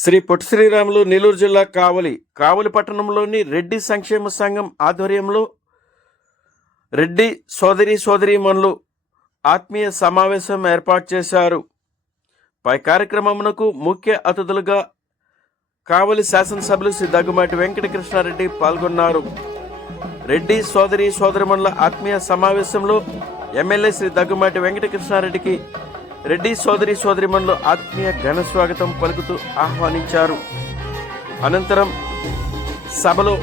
శ్రీ పొట్టి శ్రీరాములు నెల్లూరు జిల్లా కావలి కావలి పట్టణంలోని రెడ్డి సంక్షేమ సంఘం ఆధ్వర్యంలో రెడ్డి సోదరి సోదరీమణులు ఆత్మీయ సమావేశం ఏర్పాటు చేశారు. పై కార్యక్రమమునకు ముఖ్య అతిథులుగా కావలి శాసనసభ్యులు శ్రీ దగ్గుమాటి వెంకటకృష్ణారెడ్డి పాల్గొన్నారు. రెడ్డి సోదరి సోదరిమణుల ఆత్మీయ సమావేశంలో ఎమ్మెల్యే శ్రీ దగ్గుమాటి వెంకటకృష్ణారెడ్డికి రెడ్డి సోదరి సోదరిమణులు ఆత్మీయ ఘన స్వాగతం పలుకుతూ ఆహ్వానించారు. అనంతరం సభలో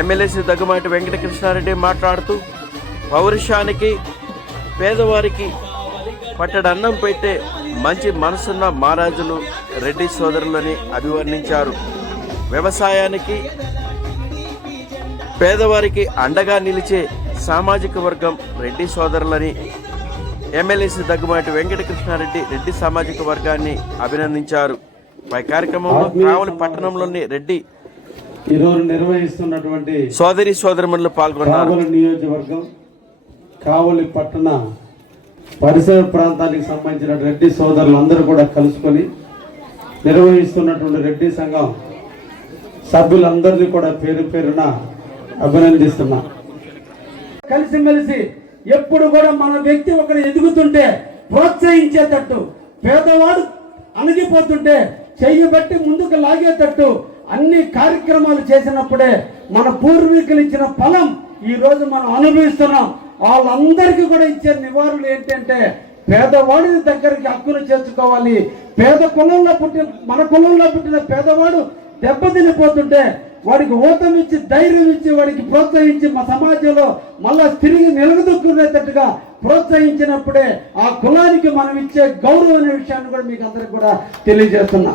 ఎమ్మెల్యేసి దగ్గుమాటి వెంకటకృష్ణారెడ్డి మాట్లాడుతూ పౌరుషానికి పేదవారికి పట్టడన్నం పెట్టే మంచి మనసున్న మహారాజులు రెడ్డి సోదరులని అభివర్ణించారు. వ్యవసాయానికి పేదవారికి అండగా నిలిచే సామాజిక వర్గం రెడ్డి సోదరులని ఎమ్మెల్యే శ్రీ దగ్గుమాటి వెంకటకృష్ణారెడ్డి రెడ్డి సామాజిక వర్గాన్ని అభినందించారు. పై కార్యక్రమంలో కావలి పట్టణంలోని రెడ్డి ఈరోజు నిర్వహిస్తున్నటువంటి సోదరి సోదరుమణులు పాల్గొన్నారు. నియోజకవర్గం కావలి పట్టణ పరిసర ప్రాంతానికి సంబంధించిన రెడ్డి సోదరులందరూ కూడా కలుసుకొని నిర్వహిస్తున్నటువంటి రెడ్డి సంఘం సభ్యులందరినీ కూడా పేరు పేరున అభినందిస్తున్నా. కలిసిమెలిసి ఎప్పుడు కూడా మన వ్యక్తి ఒకరు ఎదుగుతుంటే ప్రోత్సహించేటట్టు పేదవాడు అణగిపోతుంటే చెయ్యి బట్టి ముందుకు లాగేటట్టు అన్ని కార్యక్రమాలు చేసినప్పుడే మన పూర్వీకులు ఇచ్చిన ఫలం ఈరోజు మనం అనుభవిస్తున్నాం. వాళ్ళందరికీ కూడా ఇచ్చే నివారణలు ఏంటంటే పేదవాడి దగ్గరికి హక్కును చేర్చుకోవాలి. పేద కులంలో పుట్టిన మన కులంలో పుట్టిన పేదవాడు దెబ్బతినిపోతుంటే వాడికి ఊతం ఇచ్చి ధైర్యం ఇచ్చి వాడికి ప్రోత్సహించి మా సమాజంలో మళ్ళా తిరిగి నిలగదొక్కునేటట్టుగా ప్రోత్సహించినప్పుడే ఆ కులానికి మనం ఇచ్చే గౌరవం అనే విషయాన్ని కూడా మీకు అందరికి కూడా తెలియజేస్తున్నా.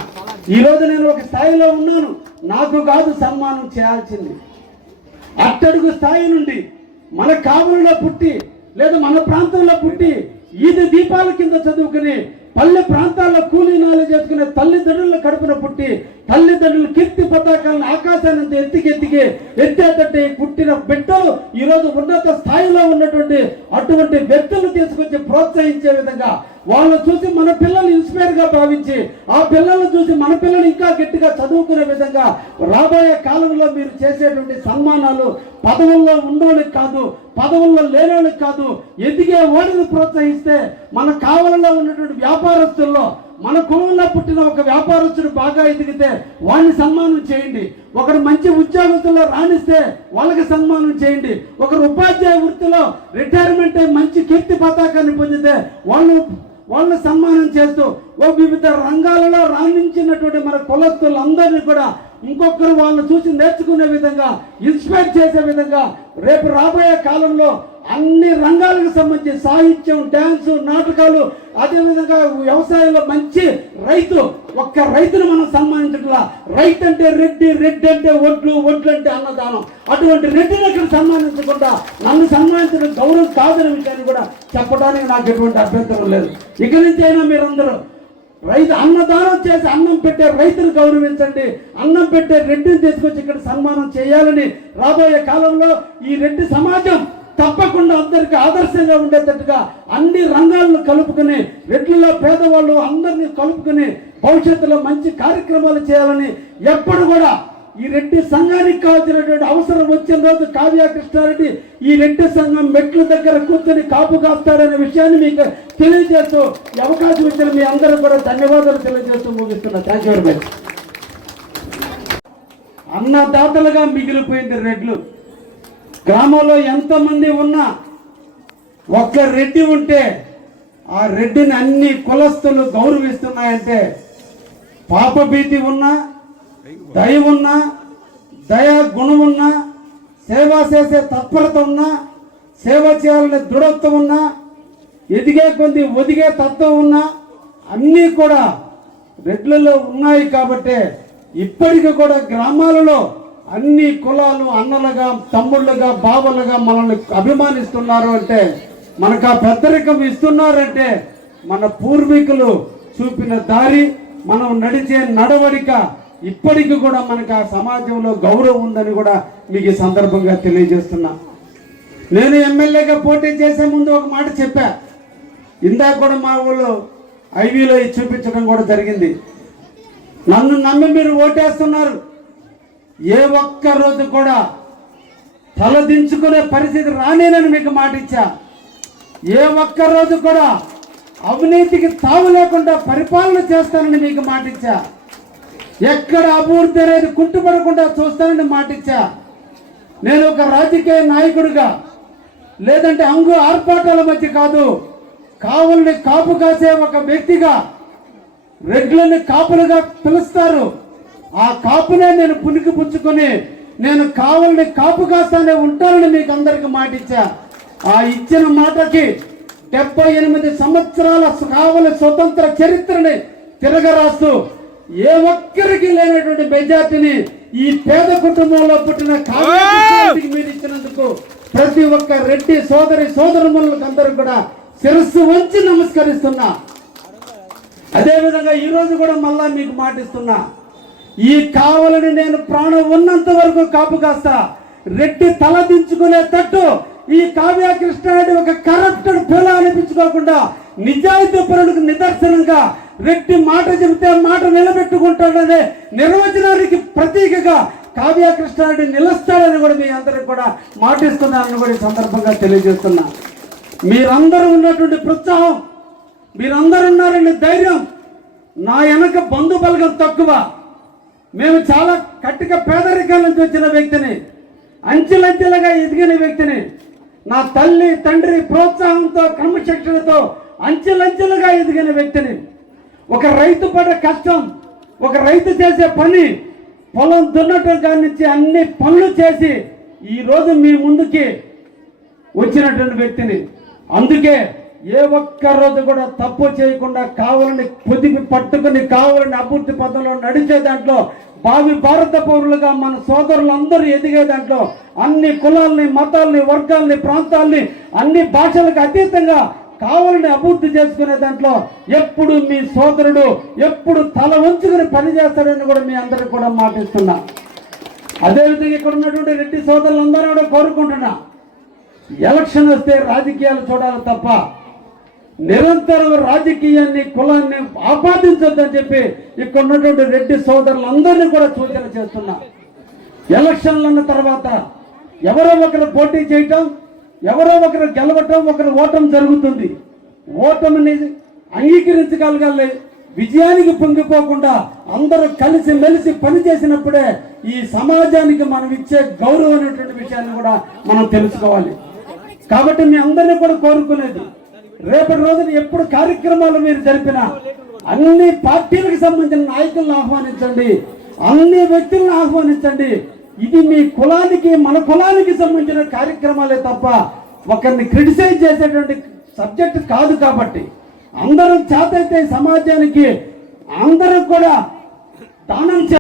ఈ రోజు నేను ఒక స్థాయిలో ఉన్నాను. నాకు కాదు సన్మానం చేయాల్సింది. అట్టడుగు స్థాయి నుండి మన కాపులలో పుట్టి లేదా మన ప్రాంతంలో పుట్టి ఈది దీపాల కింద చదువుకుని పల్లె ప్రాంతాల్లో కూలీనాలు చేసుకునే తల్లిదండ్రుల కడుపున పుట్టి తల్లిదండ్రులు కీర్తి పతాకాలను ఆకాశాన్ని ఎత్తికి ఎత్తికి ఎత్తేటట్టు పుట్టిన బిడ్డలు ఈరోజు ఉన్నత స్థాయిలో ఉన్నటువంటి అటువంటి వ్యక్తులు తీసుకొచ్చి ప్రోత్సహించే విధంగా వాళ్ళు చూసి మన పిల్లలు ఇన్స్పైర్గా భావించి ఆ పిల్లల్ని చూసి మన పిల్లలు ఇంకా గట్టిగా చదువుకునే విధంగా రాబోయే కాలంలో మీరు చేసేటువంటి సన్మానాలు పదవుల్లో ఉన్నోళ్ళకి కాదు పదవుల్లో లేనోళ్ళకి కాదు ఎదిగే ఓడిని ప్రోత్సహిస్తే మన కావలలో ఉన్నటువంటి వ్యాపారస్తుల్లో మన కులంలో పుట్టిన ఒక వ్యాపారస్తుడు బాగా ఎదిగితే వాడిని సన్మానం చేయండి. ఒకడు మంచి ఉద్యోగస్తుల్లో రాణిస్తే వాళ్ళకి సన్మానం చేయండి. ఒకరు ఉపాధ్యాయ వృత్తిలో రిటైర్మెంట్ మంచి కీర్తి పతాకాన్ని పొందితే వాళ్ళు వాళ్ళని సన్మానం చేస్తూ ఓ వివిధ రంగాలలో రాణించినటువంటి మన కులస్తులందరినీ కూడా ఇంకొకరు వాళ్ళని చూసి నేర్చుకునే విధంగా ఇన్స్పైర్ చేసే విధంగా రేపు రాబోయే కాలంలో అన్ని రంగాలకు సంబంధించి సాహిత్యం డ్యాన్స్ నాటకాలు అదేవిధంగా వ్యవసాయంలో మంచి రైతు ఒక్క రైతును మనం సన్మానించట్లా. రైతు అంటే రెడ్డి రెడ్డి అంటే ఒడ్లు ఒడ్లు అంటే అన్నదానం. అటువంటి రెడ్డిని ఇక్కడ సన్మానించకుండా నన్ను సన్మానించడం గౌరవం కాదనే విషయాన్ని కూడా చెప్పడానికి నాకు ఎటువంటి అభ్యంతరం లేదు. ఇక నుంచి అయినా మీరందరూ రైతు అన్నదానం చేసి అన్నం పెట్టే రైతును గౌరవించండి. అన్నం పెట్టే రెడ్డిని తీసుకొచ్చి ఇక్కడ సన్మానం చేయాలని రాబోయే కాలంలో ఈ రెడ్డి సమాజం తప్పకుండా అందరికి ఆదర్శంగా ఉండేటట్టుగా అన్ని రంగాలను కలుపుకుని రెడ్లలో పేదవాళ్ళు అందరినీ కలుపుకుని భవిష్యత్తులో మంచి కార్యక్రమాలు చేయాలని ఎప్పుడు కూడా ఈ రెడ్డి సంఘానికి కావాల్సినటువంటి అవసరం వచ్చిన రోజు కావ్య కృష్ణారెడ్డి ఈ రెడ్డి సంఘం మెట్ల దగ్గర కూర్చొని కాపు కాస్తాడనే విషయాన్ని మీకు తెలియజేస్తూ ఈ అవకాశం ఇచ్చిన మీ అందరూ కూడా ధన్యవాదాలు తెలియజేస్తూ ముగిస్తున్నా. థ్యాంక్ యూ వెరీ మచ్ అన్నదాతలుగా మిగిలిపోయింది రెడ్లు. గ్రామంలో ఎంతమంది ఉన్నా ఒక్క రెడ్డి ఉంటే ఆ రెడ్డిని అన్ని కులస్తులు గౌరవిస్తున్నాయంటే పాపభీతి ఉన్నా దయ ఉన్నా దయ గుణం సేవ చేసే తత్పరత ఉన్నా సేవ చేయాలనే దృఢత్వం ఉన్నా ఎదిగే కొద్ది ఒదిగే తత్వం ఉన్నా అన్నీ కూడా రెడ్లలో ఉన్నాయి కాబట్టి ఇప్పటికి కూడా గ్రామాలలో అన్ని కులాలు అన్నలుగా తమ్ముళ్ళుగా బావలుగా మనల్ని అభిమానిస్తున్నారు అంటే మనకు ఆ పెద్దరికం ఇస్తున్నారంటే మన పూర్వీకులు చూపిన దారి మనం నడిచే నడవడిక ఇప్పటికి కూడా మనకు ఆ సమాజంలో గౌరవం ఉందని కూడా మీకు ఈ సందర్భంగా తెలియజేస్తున్నా. నేను ఎమ్మెల్యేగా పోటీ చేసే ముందు ఒక మాట చెప్పా. ఇందాక కూడా మా ఊళ్ళో ఐవీలో చూపించడం కూడా జరిగింది. నన్ను నమ్మి మీరు ఓటేస్తున్నారు. ఏ ఒక్క రోజు కూడా తలదించుకునే పరిస్థితి రానేనని మీకు మాట ఇచ్చా. ఏ ఒక్క రోజు కూడా అవినీతికి తావు లేకుండా పరిపాలన చేస్తానని మీకు మాట ఇచ్చా. ఎక్కడ అభివృద్ధి అనేది కుంటుపడకుండా చూస్తానని మాటిచ్చా? నేను ఒక రాజకీయ నాయకుడిగా లేదంటే అంగు ఆర్పాటాల మధ్య కాదు కావుల్ని కాపు కాసే ఒక వ్యక్తిగా రెడ్లని కాపులుగా పిలుస్తారు. ఆ కాపునే నేను పునికి పుచ్చుకొని నేను కావాలని కాపు కాస్తానే ఉంటానని మీకు అందరికి మాట ఇచ్చా ఆ ఇచ్చిన మాటకి డెబ్బై ఎనిమిది సంవత్సరాల కావలి స్వతంత్ర చరిత్రని తిరగరాస్తూ ఏ ఒక్కరికి లేనటువంటి మెజార్టీని ఈ పేద కుటుంబంలో పుట్టిన కాంగ్రెస్ మీరు ఇచ్చినందుకు ప్రతి ఒక్క రెడ్డి సోదరి సోదరులకు అందరూ కూడా శిరస్సు వంచి నమస్కరిస్తున్నా. అదేవిధంగా ఈ రోజు కూడా మళ్ళా మీకు మాటిస్తున్నా. ఈ కావలని నేను ప్రాణం ఉన్నంత వరకు కాపు కాస్తా రెడ్డి తల దించుకునే తట్టు ఈ కావ్య కృష్ణారెడ్డి ఒక కరప్టెడ్ పిల్ల అనిపించుకోకుండా నిజాయితీ పరులకు నిదర్శనంగా రెడ్డి మాట చెబితే మాట నిలబెట్టుకుంటాడనే నిర్వచనానికి ప్రతీకగా కావ్యకృష్ణారెడ్డి నిలుస్తాడని కూడా మీ అందరికి కూడా మాటిస్తున్నారని కూడా ఈ సందర్భంగా తెలియజేస్తున్నా. మీరందరూ ఉన్నటువంటి ప్రోత్సాహం మీరందరూ ఉన్నారండి ధైర్యం నా వెనక బంధు బలగం తక్కువ. మేము చాలా కట్టిక పేదరికాల నుంచి వచ్చిన వ్యక్తిని అంచెలంచెలుగా ఎదిగిన వ్యక్తిని నా తల్లి తండ్రి ప్రోత్సాహంతో క్రమశిక్షణతో అంచెలంచెలుగా ఎదిగిన వ్యక్తిని ఒక రైతు పడే కష్టం ఒక రైతు చేసే పని పొలం దున్నటం కాడి నుంచి అన్ని పనులు చేసి ఈరోజు మీ ముందుకి వచ్చినటువంటి వ్యక్తిని. అందుకే ఏ ఒక్క రోజు కూడా తప్పు చేయకుండా కావాలని పొదిపి పట్టుకుని కావాలని అభివృద్ధి పథంలో నడిచే దాంట్లో భావి భారత పౌరులుగా మన సోదరులందరూ ఎదిగే దాంట్లో అన్ని కులాల్ని మతాల్ని వర్గాల్ని ప్రాంతాల్ని అన్ని భాషలకు అతీతంగా కావాలని అభివృద్ధి చేసుకునే దాంట్లో ఎప్పుడు మీ సోదరుడు ఎప్పుడు తల ఉంచుకుని పని చేస్తాడని కూడా మీ అందరికి కూడా మాటిస్తున్నా. అదేవిధంగా ఇక్కడ ఉన్నటువంటి రెడ్డి సోదరులందరూ కూడా కోరుకుంటున్నా. ఎలక్షన్ వస్తే రాజకీయాలు చూడాలి తప్ప నిరంతరం రాజకీయాన్ని కులాన్ని ఆపాదించొద్దని చెప్పి ఇక్కడ ఉన్నటువంటి రెడ్డి సోదరులందరినీ కూడా సూచన చేస్తున్నా. ఎలక్షన్లు అన్న తర్వాత ఎవరో ఒకరు పోటీ చేయటం ఎవరో ఒకరు గెలవటం ఒకరు ఓటం జరుగుతుంది. ఓటమిని అంగీకరించగలగాలి. విజయానికి పొంగిపోకుండా అందరూ కలిసి మెలిసి పని చేసినప్పుడే ఈ సమాజానికి మనం ఇచ్చే గౌరవం అనేటువంటి విషయాన్ని కూడా మనం తెలుసుకోవాలి. కాబట్టి మీ అందరినీ కూడా కోరుకునేది రేపటి రోజున ఎప్పుడు కార్యక్రమాలు మీరు జరిపినా అన్ని పార్టీలకు సంబంధించిన నాయకులను ఆహ్వానించండి అన్ని వ్యక్తులను ఆహ్వానించండి. ఇది మీ కులానికి మన కులానికి సంబంధించిన కార్యక్రమాలే తప్ప ఒకరిని క్రిటిసైజ్ చేసేటువంటి సబ్జెక్ట్ కాదు కాబట్టి. అందరూ చేతైతే సమాజానికి అందరూ కూడా దానం చే